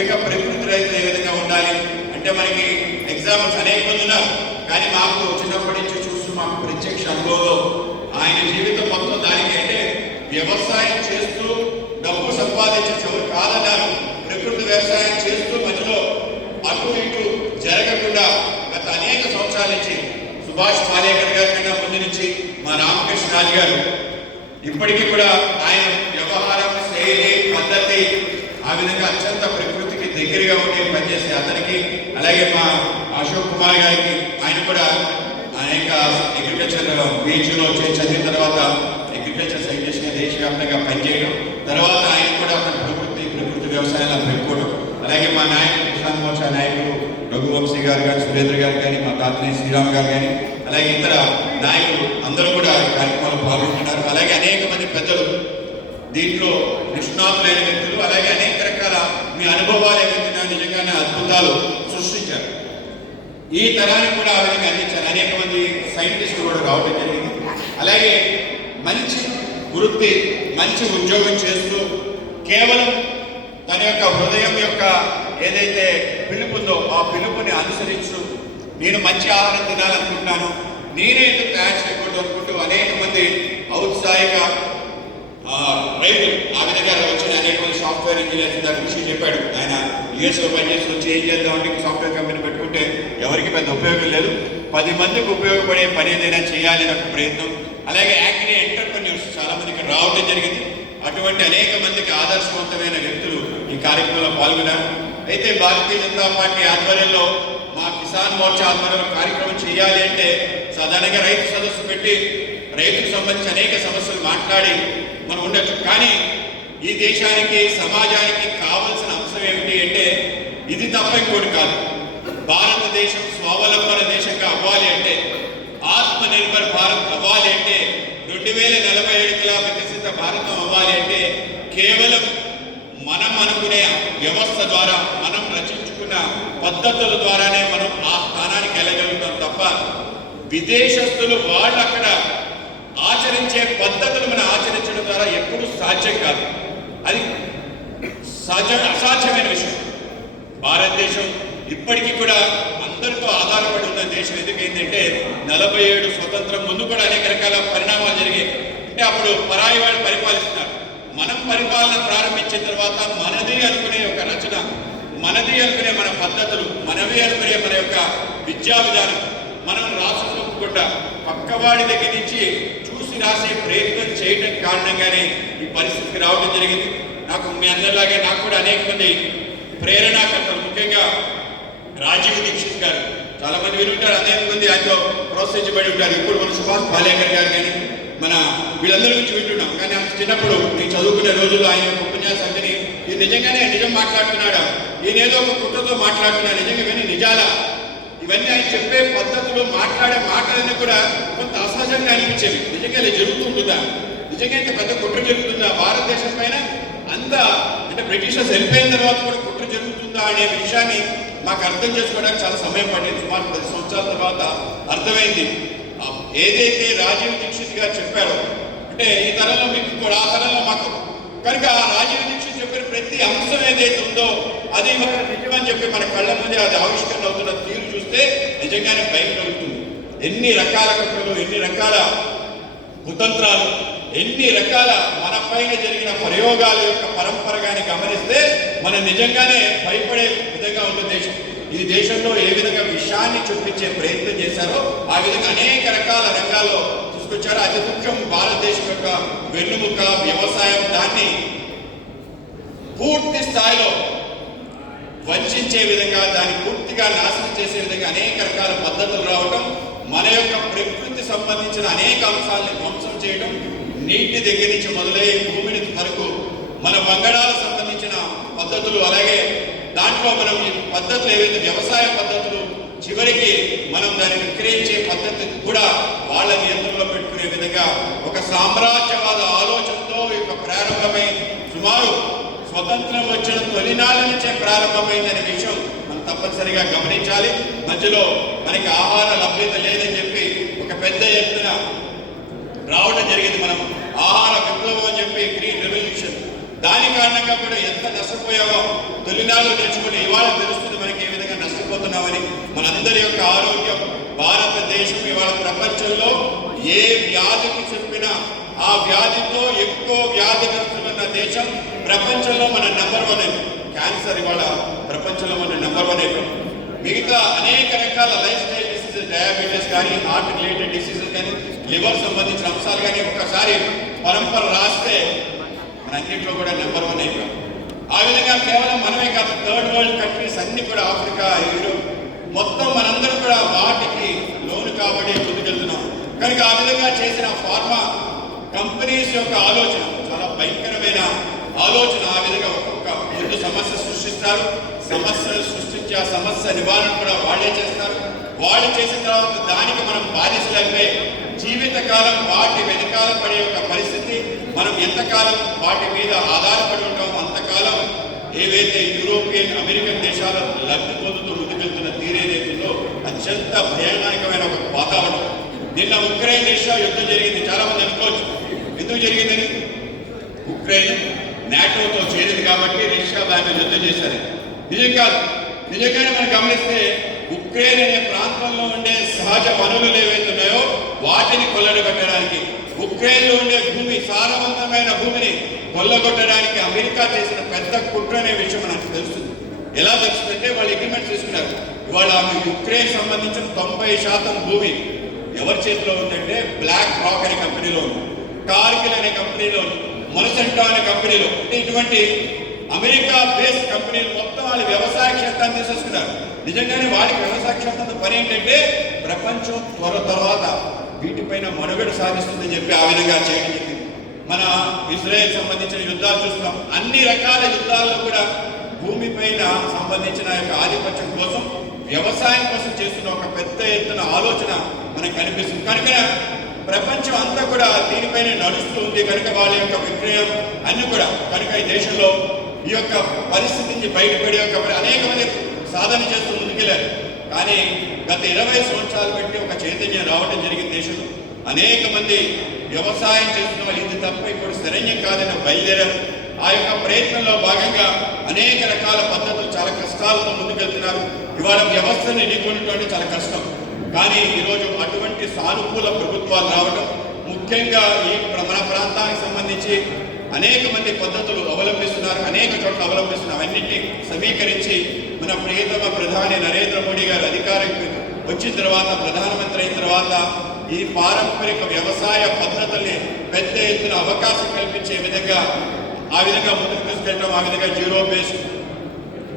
ముఖ్యంగా ప్రకృతి రైతులు ఏ విధంగా ఉండాలి అంటే మనకి ఎగ్జాంపుల్స్ అనేక మంది ఉన్నారు. కానీ మాకు చిన్నప్పటి నుంచి చూస్తూ మాకు ప్రత్యక్ష అనుభవంలో ఆయన జీవితం మొత్తం దానికి అంటే వ్యవసాయం చేస్తూ డబ్బు సంపాదించేవారు కాదన్నారు. ప్రకృతి వ్యవసాయం చేస్తూ మధ్యలో అటు ఇటు జరగకుండా గత అనేక సంవత్సరాల నుంచి సుభాష్ పాలేకర్ గారి కన్నా ముందు నుంచి మా రామకృష్ణ రాజు గారు ఇప్పటికీ కూడా ఆయన వ్యవహారం శైలి పద్ధతి ఆ విధంగా అత్యంత ప్రకృతికి దగ్గరగా ఉండి పనిచేసే అతనికి, అలాగే మా అశోక్ కుమార్ గారికి ఆయన కూడా అనేక అగ్రికల్చర్ బీచ్లో చదివిన తర్వాత అగ్రికల్చర్ సైంటిస్ట్గా దేశవ్యాప్తంగా పనిచేయడం, తర్వాత ఆయన కూడా ప్రకృతి వ్యవసాయంలో పెట్టుకోవడం, అలాగే మా నాయకులు కిసాన్ మోర్చా నాయకులు రఘువంశీ గారు కానీ, సురేంద్ర గారు కానీ, మా తాతని శ్రీరామ్ గారు కానీ, అలాగే ఇతర నాయకులు అందరూ కూడా ఈ కార్యక్రమంలో పాల్గొంటున్నారు. అలాగే అనేక మంది పెద్దలు దీంట్లో నిష్ణాతులైన వ్యక్తులు, అలాగే అనేక రకాల మీ అనుభవాలు ఏవైతే నిజంగానే అద్భుతాలు సృష్టించారు. ఈ తరానికి కూడా ఆ విధంగా అందించారు. అనేక మంది సైంటిస్టులు కూడా రావడం జరిగింది. అలాగే మంచి వృత్తి, మంచి ఉద్యోగం చేస్తూ కేవలం తన యొక్క హృదయం యొక్క ఏదైతే పిలుపుందో ఆ పిలుపుని అనుసరిస్తూ నేను మంచి ఆహారం తినాలనుకుంటున్నాను, నేనే ఎందుకు తయారు చేయకూడదు అనుకుంటూ అనేక మంది ఔత్సాహిక రైతులు ఆ విధంగా వచ్చిన అనేక మంది సాఫ్ట్వేర్ ఇంజనీర్స్ దాని విషయం చెప్పాడు. ఆయన యుఎస్లో పనిచేసి వచ్చి ఏం చేద్దామంటే సాఫ్ట్వేర్ కంపెనీ పెట్టుకుంటే ఎవరికి పెద్ద ఉపయోగం లేదు, 10 మందికి ఉపయోగపడే పని ఏదైనా చేయాలి అనే ప్రయత్నం. అలాగే యాక్టివ్ ఎంటర్ప్రెన్యూర్స్ చాలా మంది ఇక్కడ రావడం జరిగింది. అటువంటి అనేక మందికి ఆదర్శవంతమైన వ్యక్తులు ఈ కార్యక్రమంలో పాల్గొన్నారు. అయితే భారతీయ జనతా పార్టీ ఆధ్వర్యంలో మా కిసాన్ మోర్చా ఆధ్వర్యంలో కార్యక్రమం చేయాలి అంటే సాధారణంగా రైతు సదస్సు పెట్టి రైతుకు సంబంధించి అనేక సమస్యలు మాట్లాడి మనం ఉండొచ్చు. కానీ ఈ దేశానికి సమాజానికి కావలసిన అంశం ఏమిటి అంటే ఇది తప్ప ఇంకోటి కాదు. భారతదేశం స్వావలంబన దేశంగా అవ్వాలి అంటే, ఆత్మ నిర్భర్ భారత్ అవ్వాలి అంటే, 2047 వికసిత భారతం అవ్వాలి అంటే కేవలం మనం అనుకునే వ్యవస్థ ద్వారా, మనం రచించుకున్న పద్ధతుల ద్వారానే మనం ఆ స్థానానికి వెళ్ళగలుగుతాం తప్ప విదేశస్తులు వాళ్ళు అక్కడ ఆచరించే పద్ధతులు మనం ఆచరించడం ద్వారా ఎప్పుడు సాధ్యం కాదు. అది అసాధ్యమైన విషయం. భారతదేశం ఇప్పటికీ కూడా అందరితో ఆధారపడి ఉన్న దేశం. ఎందుకంటే 47 స్వతంత్రం ముందు కూడా అనేక రకాల పరిణామాలు జరిగాయి. అంటే అప్పుడు పరాయి వాళ్ళు పరిపాలిస్తున్నారు. మనం పరిపాలన ప్రారంభించిన తర్వాత మనది అనుకునే ఒక రచన, మనది అనుకునే మన పద్ధతులు, మనవి అనుకునే మన యొక్క విద్యా విధానం మనం రాసుకోకుండా పక్కవాడి దగ్గర నుంచి చూసి రాసే ప్రయత్నం చేయడం కారణంగానే ఈ పరిస్థితికి రావడం జరిగింది. నాకు మీ అందరిలాగే నాకు కూడా అనేక మంది ప్రేరణాకర్తలు, ముఖ్యంగా రాజీవ్ దీక్షిత్ గారు చాలా మంది వింటారు, అనేక మంది ఆయనతో ప్రోత్సహించబడి ఉంటారు. ఇప్పుడు మన సుభాష్ పాలేకర్ గారు కానీ మన వీళ్ళందరి గురించి వింటున్నాం. కానీ చిన్నప్పుడు నేను చదువుకునే రోజుల్లో ఆయన ఉపన్యాసాన్ని ఇది నిజంగానే నిజం మాట్లాడుతున్నాడా, ఈయనేదో ఒక కుట్రతో మాట్లాడుతున్నా, నిజంగా ఇవన్నీ నిజాలా, ఇవన్నీ ఆయన చెప్పే పద్ధతులు, మాట్లాడే మాటలన్నీ కూడా కొంత అసహజంగా అనిపించేవి. నిజంగా ఇలా జరుగుతుంటుందా, నిజంగా ఇంత పెద్ద కుట్ర జరుగుతుందా భారతదేశం పైన, అంత అంటే బ్రిటిషర్స్ వెళ్ళిపోయిన తర్వాత కూడా కుట్ర జరుగుతుందా అనే విషయాన్ని మాకు అర్థం చేసుకోవడానికి చాలా సమయం పడింది. సుమారు 10 సంవత్సరాల తర్వాత అర్థమైంది. ఏదైతే రాజీవ్ దీక్షిత్ గారు చెప్పారో అంటే ఈ తరంలో మీకు కూడా ఆ తరంలో మాకు కనుక రాజీవ్ దీక్షిత్ చెప్పిన ప్రతి అంశం ఏదైతే ఉందో అది నిజమని చెప్పి మన కళ్ళ ముందే అది ఆవిష్కరణ అవుతున్న తీరు చూస్తే నిజంగానే భయం కలుగుతుంది. ఎన్ని రకాల కుట్రలు, ఎన్ని రకాల కుతంత్రాలు, ఎన్ని రకాల మన పైన జరిగిన ప్రయోగాల యొక్క పరంపరగాని గమనిస్తే మనం నిజంగానే భయపడే విధంగా ఉన్న దేశం. ఈ దేశంలో ఏ విధంగా విషయాన్ని చూపించే ప్రయత్నం చేశారో ఆ విధంగా అనేక రకాల రంగాల్లో తీసుకొచ్చారు. అతి ముఖ్యం భారతదేశం యొక్క వెన్నుముక వ్యవసాయం, దాన్ని పూర్తి స్థాయిలో వంచే విధంగా, దాన్ని పూర్తిగా నాశనం చేసే విధంగా అనేక రకాల పద్ధతులు రావటం, మన యొక్క ప్రకృతి సంబంధించిన అనేక అంశాలని ధ్వంసం చేయడం, నీటి దగ్గర నుంచి మొదలై భూమిని వరకు మన వంగడాలకు సంబంధించిన పద్ధతులు, అలాగే దాంట్లో మనం ఈ పద్ధతులు ఏవైతే వ్యవసాయ పద్ధతులు చివరికి మనం దాన్ని విక్రయించే పద్ధతి కూడా వాళ్ళ నియంత్రణలో పెట్టుకునే విధంగా ఒక సామ్రాజ్యవాద ఆలోచనతో ఇక ప్రారంభమై సుమారు స్వతంత్రం వచ్చిన తొలినాళ్ళ నుంచే ప్రారంభమైందనే విషయం మనం తప్పనిసరిగా గమనించాలి. మధ్యలో మనకి ఆహార లభ్యత లేదని చెప్పి ఒక పెద్ద ఎత్తున రావడం జరిగింది. మనం ఆహార విప్లవం అని చెప్పి గ్రీన్ రెవల్యూషన్ దాని కారణంగా కూడా ఎంత నష్టపోయామో తొలినాళ్ళు తెచ్చుకుని ఇవాళ తెలుస్తుంది మనకి ఏ విధంగా నష్టపోతున్నామని. మనందరి యొక్క ఆరోగ్యం, భారతదేశం ఇవాళ ప్రపంచంలో ఏ వ్యాధికి చెప్పినా ఆ వ్యాధితో ఎక్కువ వ్యాధిగ్రస్తులున్న దేశం ప్రపంచంలో మన నెంబర్ 1 అయిపోయింది. క్యాన్సర్ ఇవాళ ప్రపంచంలో మన నెంబర్ 1 అయిపోయింది. మిగతా అనేక రకాల లైఫ్ స్టైల్ డిసీజెస్, డయాబెటీస్ కానీ, హార్ట్ రిలేటెడ్ డిసీజెస్ కానీ, లివర్ సంబంధించిన అంశాలు కానీ ఒక్కసారి పరంపర రాస్తే మన అన్నింటిలో కూడా నెంబర్ 1 అయిపోయాం. ఆ విధంగా కేవలం మనమే కాదు, థర్డ్ వరల్డ్ కంట్రీస్ అన్ని కూడా, ఆఫ్రికా, యూరోప్ మొత్తం మనందరం కూడా వాటికి లోను కాబట్టి ముందుకెళ్తున్నాం. కనుక ఆ విధంగా చేసిన ఫార్మా కంపెనీస్ యొక్క ఆలోచన చాలా భయంకరమైన ఆలోచన. ఆ విధంగా ఒక్కొక్క ముందు సమస్య సృష్టిస్తారు, సమస్యలు సృష్టించి ఆ సమస్య నివారణ కూడా వాళ్ళే చేస్తారు. వాళ్ళు చేసిన తర్వాత దానికి మనం బాధితులైతే జీవితకాలం వాటి వెనకాల పడే ఒక పరిస్థితి. మనం ఎంతకాలం వాటి మీద ఆధారపడి ఉంటాం అంతకాలం ఏవైతే యూరోపియన్, అమెరికన్ దేశాలు లబ్ధి పొందుతూ ముందుకెళ్తున్న తీరేదైతుందో అత్యంత భయానకమైన ఒక వాతావరణం. నిన్న ఉక్రెయిన్ రష్యా యుద్ధం జరిగింది. చాలా మంది అనుకోవచ్చు ఎందుకు జరిగిందని. ఉక్రెయిన్ నాటోతో చేరింది కాబట్టి రష్యా దాని యుద్ధం చేశారు. నిజం కాదు. నిజంగానే మనం గమనిస్తే ఉక్రెయిన్ అనే ప్రాంతంలో ఉండే సహజ వనరులు ఏవైతున్నాయో వాటిని కొల్లగొట్టడానికి, ఉక్రెయిన్లో ఉండే భూమి, సారవంతమైన భూమిని కొల్లగొట్టడానికి అమెరికా చేసిన పెద్ద కుట్ర అనే విషయం మనకు తెలుస్తుంది. ఎలా తెలుస్తుందంటే వాళ్ళు అగ్రిమెంట్ చేసుకున్నారు. ఇవాళ ఉక్రెయిన్ సంబంధించిన 90% భూమి ఎవరి చేతిలో ఉందంటే బ్లాక్ రాక్ అనే కంపెనీలో ఉంది, కార్గిల్ అనే కంపెనీలో ఉంది, మొనసెంటో అనే కంపెనీలో. ఇటువంటి అమెరికా బేస్ కంపెనీలు మొత్తం వాళ్ళు వ్యవసాయ క్షేత్రాన్ని తీసేసుకున్నారు. నిజంగానే వాడికి వ్యవసాయ క్షేత్రంతో పని ఏంటంటే ప్రపంచం తర్వాత వీటిపైన మనుగడ సాధిస్తుందని చెప్పి ఆ విధంగా చేయడం జరిగింది. మన ఇజ్రాయెల్ సంబంధించిన యుద్ధాలు చూస్తున్నాం. అన్ని రకాల యుద్ధాల్లో కూడా భూమిపైన సంబంధించిన యొక్క ఆధిపత్యం కోసం, వ్యవసాయం కోసం చేస్తున్న ఒక పెద్ద ఎత్తున ఆలోచన మనకు కనిపిస్తుంది. కనుక ప్రపంచం అంతా కూడా దీనిపైన నడుస్తూ ఉంది. కనుక వాళ్ళ యొక్క విక్రయం అన్ని కూడా కనుక ఈ దేశంలో ఈ యొక్క పరిస్థితి నుంచి బయటపడే ఒక అనేక మంది సాధన చేస్తూ ముందుకెళ్ళారు. కానీ గత 20 సంవత్సరాలు బట్టి ఒక చైతన్యం రావడం జరిగింది దేశంలో. అనేక మంది వ్యవసాయం చేస్తున్న వాళ్ళు ఇది తప్ప ఇప్పుడు స్థిరంగా కాదని బయలుదేరారు. ఆ యొక్క ప్రయత్నంలో భాగంగా అనేక రకాల పద్ధతులు చాలా కష్టాలతో ముందుకెళ్తున్నారు. ఇవాళ వ్యవస్థను ఎన్నుకోవడం చాలా కష్టం. కానీ ఈరోజు అటువంటి సానుకూల ప్రభుత్వాలు రావడం, ముఖ్యంగా ఈ మన ప్రాంతానికి సంబంధించి అనేక మంది పద్ధతులు అవలంబిస్తున్నారు, అనేక చోట్ల అవలంబిస్తున్నారు. అన్నింటినీ సమీకరించి మన ప్రియతమ ప్రధాని నరేంద్ర మోడీ గారు అధికారం వచ్చిన తర్వాత, ప్రధానమంత్రి అయిన తర్వాత ఈ పారంపరిక వ్యవసాయ పద్ధతుల్ని పెద్ద ఎత్తున అవకాశం కల్పించే విధంగా ఆ విధంగా ముందుకు తీసుకెళ్ళడం, ఆ విధంగా జీరో బేస్డ్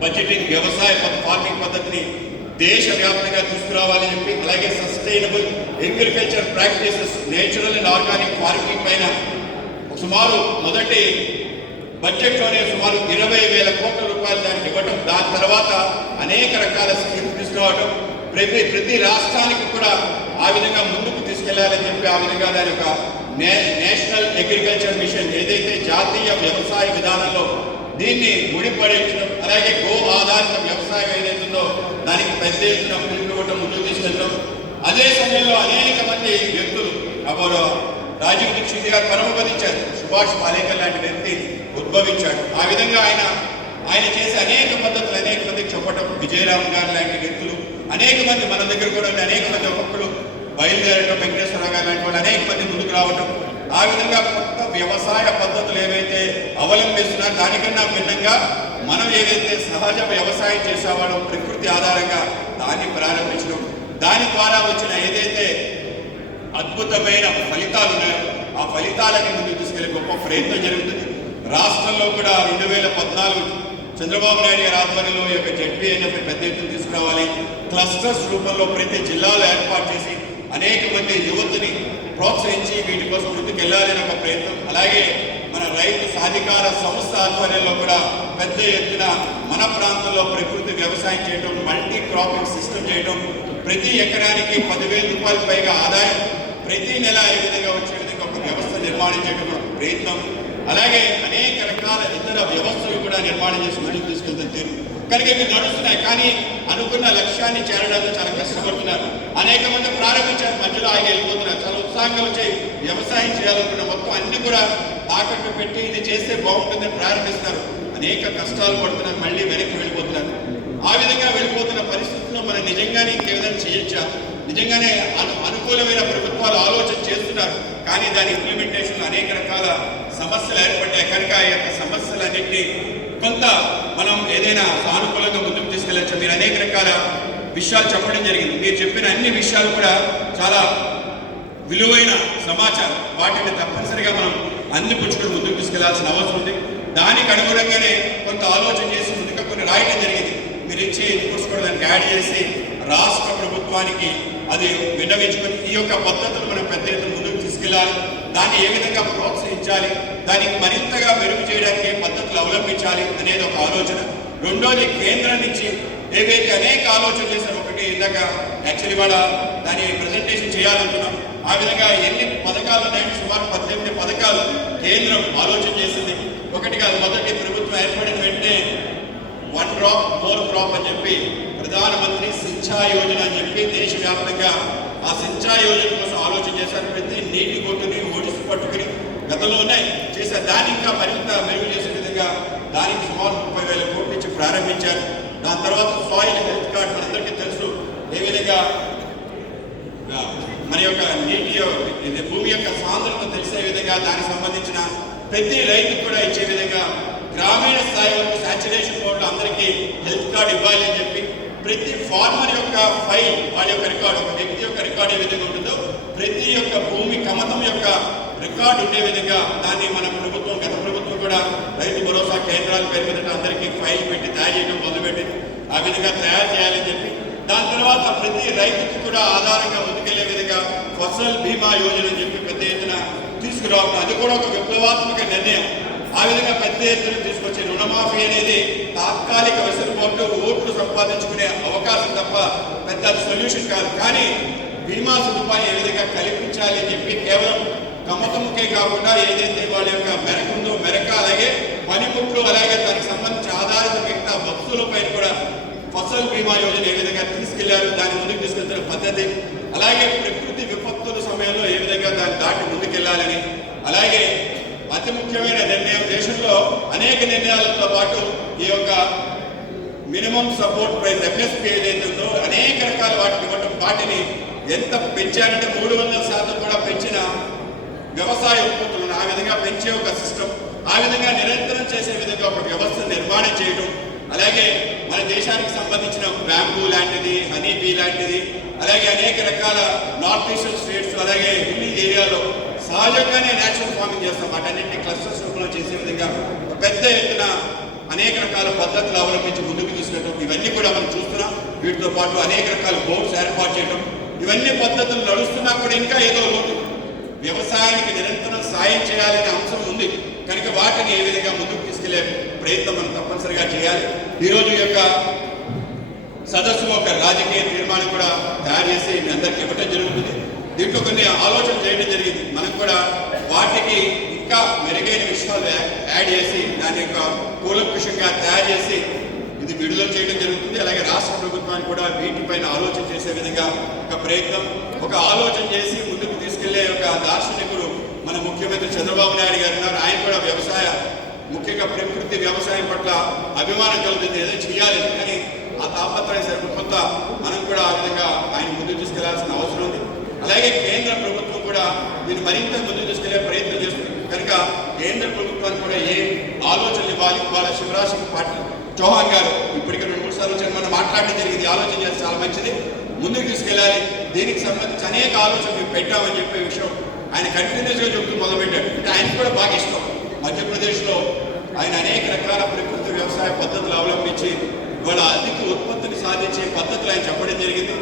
బడ్జెటింగ్ వ్యవసాయ ఫార్మింగ్ పద్ధతిని దేశవ్యాప్తంగా తీసుకురావాలని చెప్పి, అలాగే sustainable agriculture practices, natural and organic farming పైన సుమారు మొదటి బడ్జెట్లోనే సుమారు 20,000 కోట్ల రూపాయలు దానికి ఇవ్వటం, దాని తర్వాత అనేక రకాల స్కీమ్స్ తీసుకురావడం, ప్రతి రాష్ట్రానికి కూడా ఆ విధంగా ముందుకు తీసుకెళ్లాలని చెప్పి ఆ విధంగా దాని యొక్క నేషనల్ అగ్రికల్చర్ మిషన్ ఏదైతే జాతీయ వ్యవసాయ విధానంలో దీన్ని ముడిపడించడం, అలాగే గో ఆధారిత వ్యవసాయం ఏదైతుందో దానికి పెద్ద ఎత్తున పిలుపుకోవటం, ముందుకు తీసుకెళ్ళడం. అదే సమయంలో అనేక మంది వ్యక్తులు అప్పుడు రాజీవ్ దీక్షిత్ గారు పరమపదించారు, సుభాష్ పాలేకర్ లాంటి వ్యక్తి ఉద్భవించాడు. ఆ విధంగా ఆయన చేసే అనేక పద్ధతులు అనేక మందికి చెప్పటం, విజయరామ్ గారు లాంటి వ్యక్తులు అనేక మంది మన దగ్గర కూడా అనేక మంది ఒక్కొక్కరు బయలుదేరటం, వెంకటేశ్వరరావు గారు లాంటి వాళ్ళు అనేక మంది ముందుకు రావటం. ఆ విధంగా కొత్త వ్యవసాయ పద్ధతులు ఏవైతే అవలంబిస్తున్నారో దానికన్నా భిన్నంగా మనం ఏదైతే సహజ వ్యవసాయం చేసేవాళ్ళం ప్రకృతి ఆధారంగా దాన్ని ప్రారంభించడం, దాని ద్వారా వచ్చిన ఏదైతే అద్భుతమైన ఫలితాలు ఉన్నాయో ఆ ఫలితాలకి ముందుకు తీసుకెళ్లే గొప్ప ప్రయత్నం జరుగుతుంది. రాష్ట్రంలో కూడా 2014 చంద్రబాబు నాయుడు గారి ఆధ్వర్యంలో ఈ యొక్క జెడ్పీఎన్ఎఫ్ పెద్ద ఎత్తున తీసుకురావాలి, క్లస్టర్స్ రూపంలో ప్రతి జిల్లాలో ఏర్పాటు చేసి అనేక మంది యువతిని ప్రోత్సహించి వీటి కోసం ముందుకు వెళ్ళాలని ఒక ప్రయత్నం. అలాగే మన రైతు సాధికార సంస్థ ఆధ్వర్యంలో కూడా పెద్ద ఎత్తున మన ప్రాంతంలో ప్రకృతి వ్యవసాయం చేయడం, మల్టీ క్రాపింగ్ సిస్టమ్ చేయడం, ప్రతి ఎకరానికి 10,000 రూపాయల పైగా ఆదాయం ప్రతి నెల ఏ విధంగా వచ్చే విధంగా ఒక వ్యవస్థ నిర్మాణం చేయడం ప్రయత్నం. అలాగే అనేక రకాల ఇతర వ్యవస్థలు కూడా నిర్మాణం చేసి ముందుకు తీసుకెళ్తాం తీరు. కనుక ఇవి నడుస్తున్నాయి. కానీ అనుకున్న లక్ష్యాన్ని చేరడానికి చాలా కష్టపడుతున్నారు. అనేక మంది ప్రారంభించారు, మధ్యలో ఆయన వెళ్ళిపోతున్నారు. చాలా ఉత్సాహంగా వచ్చి వ్యవసాయం చేయాలనుకున్న మొత్తం అన్ని కూడా తాకట్టు పెట్టి ఇది చేస్తే బాగుంటుందని ప్రారంభిస్తారు. అనేక కష్టాలు పడుతున్నారు, మళ్ళీ వెనక్కి వెళ్ళిపోతున్నారు. ఆ విధంగా వెళ్ళిపోతున్న పరిస్థితుల్లో మనం నిజంగానే ఇంకేదైనా చేయొచ్చా? నిజంగానే అనుకూలమైన ప్రభుత్వాలు ఆలోచన చేస్తున్నారు, కానీ దాని ఇంప్లిమెంటేషన్ అనేక రకాల సమస్యలు ఏర్పడ్డాయి. కనుక ఆ యొక్క సమస్యలన్నింటినీ కొంత మనం ఏదైనా సానుకూలంగా ముందుకు తీసుకెళ్ళచ్చు. మీరు అనేక రకాల విషయాలు చెప్పడం జరిగింది. మీరు చెప్పిన అన్ని విషయాలు కూడా చాలా విలువైన సమాచారం. వాటిని తప్పనిసరిగా మనం అందిపుచ్చుకొని ముందుకు తీసుకెళ్లాల్సిన అవసరం ఉంది. దానికి అనుగుణంగానే కొంత ఆలోచన చేసి ముందుగా కొన్ని రాయటం జరిగింది. మీరు ఇచ్చే ఇన్పుట్స్ కూడా దానికి యాడ్ చేసి రాష్ట్ర ప్రభుత్వానికి అది విన్నవించుకొని ఈ యొక్క పద్ధతులు మనం పెద్ద ఎత్తున ముందుకు తీసుకెళ్లాలి. దాన్ని ఏ విధంగా ప్రోత్సహించాలి, దానికి మరింతగా మెరుగు చేయడానికి ఏ పద్ధతులు అవలంబించాలి అనేది ఒక ఆలోచన. రెండోది, కేంద్రం నుంచి ఏవైతే అనేక ఆలోచన చేశారు. ఒకటి ఇందాక యాక్చువల్లీ వాళ్ళ దాని ప్రజెంటేషన్ చేయాలనుకున్నాం. ఆ విధంగా ఎన్ని పథకాలు ఉన్నాయంటే సుమారు 18 పథకాలు కేంద్రం ఆలోచన చేసింది. ఒకటి కాదు, మొదటి ప్రభుత్వం ఏర్పడిన వెంటనే 1 డ్రాప్ 4 క్రాప్ అని చెప్పి ప్రధానమంత్రి సించాయ్ యోజన అని చెప్పి దేశవ్యాప్తంగా ఆ సించాయ్ యోజన కోసం ఆలోచన చేశారు. ప్రతి నీటి బొట్టుని ఓడిసి పట్టుకుని గతంలో ఉన్నాయి చేశారు. దాన్ని ఇంకా మరింత మెరుగు చేసే విధంగా దానికి సుమారు 30,000 కోట్లు ఇచ్చి ప్రారంభించారు. దాని తర్వాత సాయిల్ హెల్త్ కార్డ్ మనందరికీ తెలుసు. ఏ విధంగా మన యొక్క నీటి భూమి యొక్క సాంద్రత తెలిసే విధంగా దానికి సంబంధించిన ప్రతి రైతుకు కూడా ఇచ్చే విధంగా గ్రామీణ స్థాయి వరకు సాచురేషన్ బోర్డు అందరికీ హెల్త్ కార్డు ఇవ్వాలి అని చెప్పి ప్రతి ఫార్మర్ యొక్క ఫైల్, వాళ్ళ యొక్క రికార్డు, ఒక వ్యక్తి యొక్క రికార్డు ఏ విధంగా ఉంటుందో ప్రతి యొక్క భూమి కమతం యొక్క రికార్డు ఉండే విధంగా దాన్ని మన ప్రభుత్వం, గత ప్రభుత్వం కూడా రైతు భరోసా కేంద్రాల పేరు మీద అందరికీ ఫైల్ పెట్టి తయారు చేయడం మొదలుపెట్టింది. ఆ విధంగా తయారు చేయాలని చెప్పి దాని తర్వాత ప్రతి రైతుకి కూడా ఆధారంగా ముందుకెళ్లే విధంగా ఫసల్ బీమా యోజన అని చెప్పి పెద్ద ఎత్తున తీసుకురావడం, అది కూడా ఒక విప్లవాత్మక నిర్ణయం. ఆ విధంగా పెద్ద ఎత్తున తీసుకొచ్చే రుణమాఫీ అనేది తాత్కాలిక వెసులుబాటు, ఓట్లు సంపాదించుకునే అవకాశం తప్ప పెద్ద సొల్యూషన్ కాదు. కానీ బీమా సదుపాయం ఏ విధంగా కల్పించాలి అని చెప్పి కేవలం కమ్మకముకే కాకుండా ఏదైతే వాళ్ళ యొక్క మెరక ఉందో మెరక, అలాగే పనిముట్లు, అలాగే దానికి సంబంధించి ఆధారిత మిగతా వస్తువులపైన కూడా ఫసల్ బీమా యోజన ఏ విధంగా తీసుకెళ్లారు, దాన్ని ముందుకు తీసుకెళ్తున్న పద్ధతి, అలాగే ప్రకృతి విపత్తుల సమయంలో ఏ విధంగా దాన్ని దాటి ముందుకెళ్లాలని, అలాగే అతి ముఖ్యమైన నిర్ణయం, దేశంలో అనేక నిర్ణయాలతో పాటు ఈ యొక్క మినిమం సపోర్ట్ ప్రైస్ ఎంఎస్పీ ఏదైతే ఉందో అనేక రకాల వాటిని ఇవ్వటం, వాటిని ఎంత పెంచారంటే 300% కూడా పెంచిన వ్యవసాయ ఉత్పత్తులను ఆ విధంగా పెంచే ఒక సిస్టమ్, ఆ విధంగా నిరంతరం చేసే విధంగా ఒక వ్యవస్థ నిర్మాణం చేయడం, అలాగే మన దేశానికి సంబంధించిన బ్యాంబూ లాంటిది, హనీ బీ లాంటిది, అలాగే అనేక రకాల నార్త్ ఈస్టర్న్ స్టేట్స్, అలాగే హిల్లీ ఏరియాలో సహజంగానే నేచురల్ ఫార్మింగ్ చేస్తాం. వాటన్నింటినీ క్లస్టర్స్ రూపంలో చేసే విధంగా పెద్ద ఎత్తున అనేక రకాల పద్ధతులు అవలంబించి ముందుకు తీసుకెళ్ళడం, ఇవన్నీ కూడా మనం చూస్తున్నాం. వీటితో పాటు అనేక రకాల బోర్డ్స్ ఏర్పాటు చేయడం, ఇవన్నీ పద్ధతులు నడుస్తున్నా కూడా ఇంకా ఏదో లోటు, వ్యవసాయానికి నిరంతరం సాయం చేయాలనే అంశం ఉంది. కనుక వాటిని ఏ విధంగా ముందుకు తీసుకెళ్లే ప్రయత్నం మనం తప్పనిసరిగా చేయాలి. ఈరోజు యొక్క సదస్సులో ఒక రాజకీయ తీర్మానం కూడా తయారు చేసి మీ అందరికీ ఇవ్వటం జరుగుతుంది. దీంట్లో కొన్ని ఆలోచన చేయడం జరిగింది. మనం కూడా వాటికి ఇంకా మెరుగైన విషయాలు యాడ్ చేసి దాని యొక్క కూలంకుషంగా తయారు చేసి ఇది విడుదల చేయడం జరుగుతుంది. అలాగే రాష్ట్ర ప్రభుత్వాన్ని కూడా వీటిపైన ఆలోచన చేసే విధంగా ఒక ప్రయత్నం, ఒక ఆలోచన చేసి ముందుకు తీసుకెళ్లే ఒక దార్శనికుడు మన ముఖ్యమంత్రి చంద్రబాబు నాయుడు గారు ఉన్నారు. ఆయన కూడా వ్యవసాయ, ముఖ్యంగా ప్రకృతి వ్యవసాయం పట్ల అభిమానం కలుగుతుంది, ఏదో చేయాలి కానీ ఆ తాపత్రయం సరిపోత మనం కూడా ఆ విధంగా ఆయన ముందుకు తీసుకెళ్లాల్సిన అవసరం ఉంది. అలాగే కేంద్ర ప్రభుత్వం కూడా దీన్ని మరింత ముందుకు తీసుకెళ్లే ప్రయత్నం చేస్తుంది. కనుక కేంద్ర ప్రభుత్వానికి కూడా ఏ ఆలోచనలు ఇవ్వాలి. వాళ్ళ శివరాజ్ సింగ్ చౌహాన్ గారు ఇప్పటికే 2-3 సార్లు వచ్చి మనం మాట్లాడడం జరిగింది. ఆలోచన చేస్తే చాలా మంచిది, ముందుకు తీసుకెళ్ళాలి. దీనికి సంబంధించి అనేక ఆలోచనలు మేము పెట్టామని చెప్పే విషయం ఆయన కంటిన్యూస్గా చెబుతూ మొదలుపెట్టాడు. అంటే ఆయనకు కూడా బాగా ఇష్టం. మధ్యప్రదేశ్లో ఆయన అనేక రకాల ప్రకృతి వ్యవసాయ పద్ధతులు అవలంబించి వాళ్ళ అధిక ఉత్పత్తిని సాధించే పద్ధతులు ఆయన చెప్పడం జరిగింది.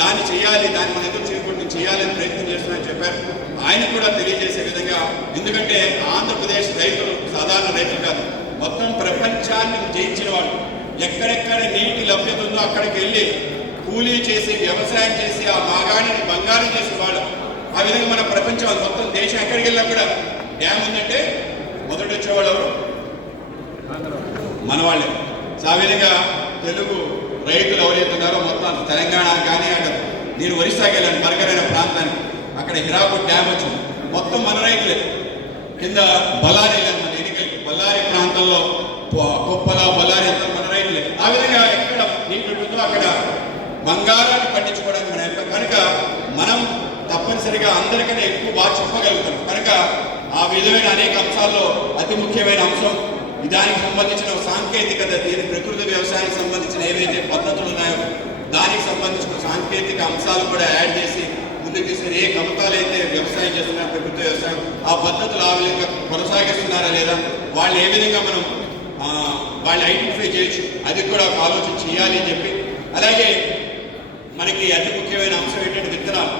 దాన్ని చేయాలి, దాన్ని మన ఎదురు చేయకుండా చేయాలని ప్రయత్నం చేస్తున్నారని చెప్పారు. ఆయన కూడా తెలియజేసే విధంగా, ఎందుకంటే ఆంధ్రప్రదేశ్ రైతులు సాధారణ రైతులు కాదు, మొత్తం ప్రపంచాన్ని జయించిన వాళ్ళు. ఎక్కడెక్కడ నీటి లభ్యత ఉందో అక్కడికి వెళ్ళి కూలీ చేసి వ్యవసాయం చేసి ఆ మాగాణిని బంగారం చేసిన వాళ్ళు. ఆ విధంగా మన ప్రపంచం మొత్తం దేశం ఎక్కడికి వెళ్ళినా కూడా డ్యామ్ ఉందంటే మొదటి వచ్చేవాళ్ళు ఎవరు? మన వాళ్ళే. ఆ విధంగా తెలుగు రైతులు ఎవరైతే ఉన్నారో మొత్తం తెలంగాణ కానీ, అక్కడ నేను ఒరిస్సాకి వెళ్ళాను మరకరైన ప్రాంతానికి, అక్కడ హిరాకుడ్ డ్యామ్ వచ్చింది, మొత్తం మన రైతులే. కింద బళ్ళారి మన ఎన్నికలకి బళ్ళారి ప్రాంతంలో కుప్పల బళ్ళారి అంతా మన రైతులే. ఆ విధంగా ఎక్కడ నీటి ఉంటుందో అక్కడ బంగారాన్ని పండించుకోవడానికి మన యొక్క కనుక మనం తప్పనిసరిగా అందరికన్నా ఎక్కువ బాగా చెప్పగలుగుతాం. కనుక ఆ విధమైన అనేక అంశాల్లో అతి ముఖ్యమైన అంశం దానికి సంబంధించిన సాంకేతికత, దీని ప్రకృతి వ్యవసాయానికి సంబంధించిన ఏవైతే పద్ధతులు ఉన్నాయో దానికి సంబంధించిన సాంకేతిక అంశాలు కూడా యాడ్ చేసి ముందుకు తీసుకుని ఏ కమతాలు అయితే వ్యవసాయం చేస్తున్నారు ప్రభుత్వ వ్యవసాయం ఆ పద్ధతులు ఆ విధంగా కొనసాగిస్తున్నారా లేదా, వాళ్ళు ఏ విధంగా మనం వాళ్ళు ఐడెంటిఫై చేయొచ్చు, అది కూడా ఒక ఆలోచన చేయాలి అని చెప్పి. అలాగే మనకి అతి ముఖ్యమైన అంశం ఏంటంటే విత్తనాలు.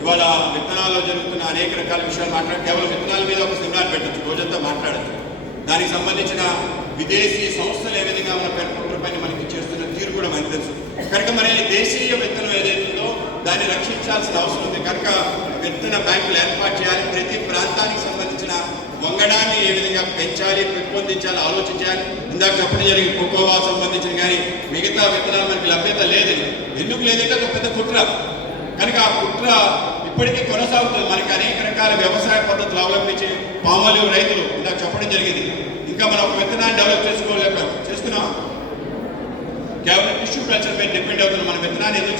ఇవాళ విత్తనాల్లో జరుగుతున్న అనేక రకాల విషయాలు మాట్లాడి కేవలం విత్తనాల మీద ఒక సెమినార్ పెట్టచ్చు, రోజంతా మాట్లాడచ్చు. దానికి సంబంధించిన విదేశీ సంస్థలు ఏ విధంగా మన పెట్టుకుంటున్న పని మనకి చేస్తున్న తీరు కూడా మనకు తెలుసు. కనుక మన దేశీయ విత్తనం ఏదైతుందో దాన్ని రక్షించాల్సిన అవసరం ఉంది. కనుక విత్తన బ్యాంకులు ఏర్పాటు చేయాలి. ప్రతి ప్రాంతానికి సంబంధించిన వంగడాన్ని ఏ విధంగా పెంచాలి, పెంపొందించాలి, ఆలోచించాలి. ఇందాక చెప్పడం జరిగింది కోకోవా సంబంధించిన కానీ మిగతా విత్తనాలు మనకి లభ్యత లేదని. ఎందుకు లేదంటే ఒక పెద్ద కుట్ర. కనుక ఆ కుట్ర ఇప్పటికీ కొనసాగుతుంది. మనకి అనేక రకాల వ్యవసాయ పద్ధతులు అవలంబించి పామాలివ్ రైతులు ఇందాక చెప్పడం జరిగింది. ఇంకా మనం ఒక విత్తనాన్ని డెవలప్ చేసుకున్నాం. కేవలం టిష్యూ కల్చర్ మీద డిపెండ్ అవుతున్నాం. మన విత్తనాన్ని ఎందుకు